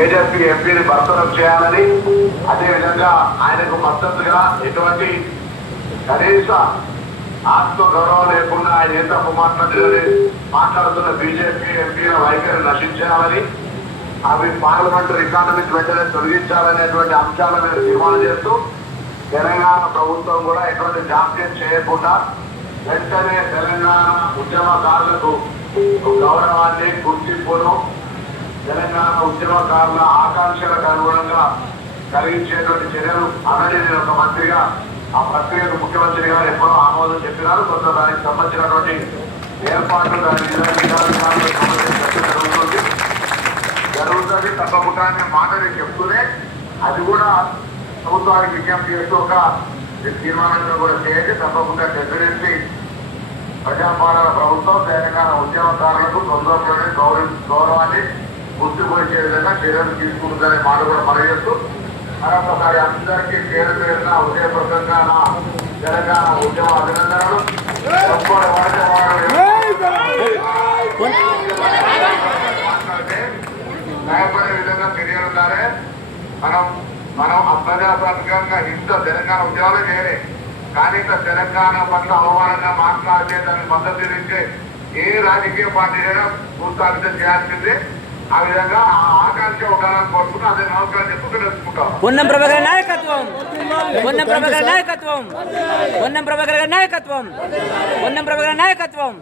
ఏజెపీ ఎంపీని బర్తరఫ్ చేయాలని, అదేవిధంగా ఆయనకు మద్దతుగా ఎటువంటి కనీస ఆత్మగౌరవం లేకుండా ఆయన ఏ తప్పు మాట్లాడుతున్న బీజేపీ ఎంపీల వైఖరి నశించాలని, అవి పార్లమెంటరీ రికార్డు నుంచి వెంటనే తొలగించాలనేటువంటి అంశాల మీద తీర్మానం చేస్తూ తెలంగాణ ప్రభుత్వం కూడా ఎటువంటి జాప్యం చేయకుండా వెంటనే తెలంగాణ ఉద్యమకారులకు గౌరవాన్ని, గుర్తింపును, తెలంగాణ ఉద్యమకారుల ఆకాంక్షలకు అనుగుణంగా కలిగించేటువంటి చర్యలు అన్నది నేను ఒక మంత్రిగా ఆ ప్రక్రియకు ముఖ్యమంత్రి గారు ఎప్పుడో ఆమోదం చెప్పినారు. కొంత దానికి సంబంధించినటువంటి ఏర్పాట్లు జరుగుతుంది తప్పకుండా మాటని చెప్తూనే అది కూడా ప్రభుత్వానికి విజ్ఞప్తి చేస్తూ ఒక తీర్మానంగా కూడా చేయండి. తప్పకుండా డెఫినెట్లీ ప్రజాపాలన ప్రభుత్వం తెలంగాణ ఉద్యమకారులకు తొందరలోనే గౌరవాన్ని గుర్తుపరిచే విధంగా చర్యలు తీసుకుంటుందనే మాట కూడా పనిచేస్తూ మరొకసారి అందరికీ పేరు పేరున ఉదయపూర్వకంగా నా తెలంగాణ ఉద్యమ అభినందనలు. భయపడే విధంగా చర్యలున్నారే. మనం అప్రజాస్వామికంగా ఇంత తెలంగాణ ఉద్యమాలే చేయలే, కానీ ఇంత తెలంగాణ పట్ల అవమానంగా మాట్లాడితే దాన్ని మద్దతు ఇచ్చే ఏ రాజకీయ పార్టీ అయినా ప్రోత్సాహితం చేయాల్సిందే. ఆ విధంగా ఆ ఆకాంక్ష ఉండాలని కోరుకుంటూ అదే నమస్కారం చెప్పుకుంటూ తెలుసుకుంటాం. పొన్నం ప్రభాకర్ నాయకత్వం, పొన్నం ప్రభాకర్ నాయకత్వం, పొన్నం ప్రభాకర్ నాయకత్వం, పొన్నం ప్రభాకర్ నాయకత్వం.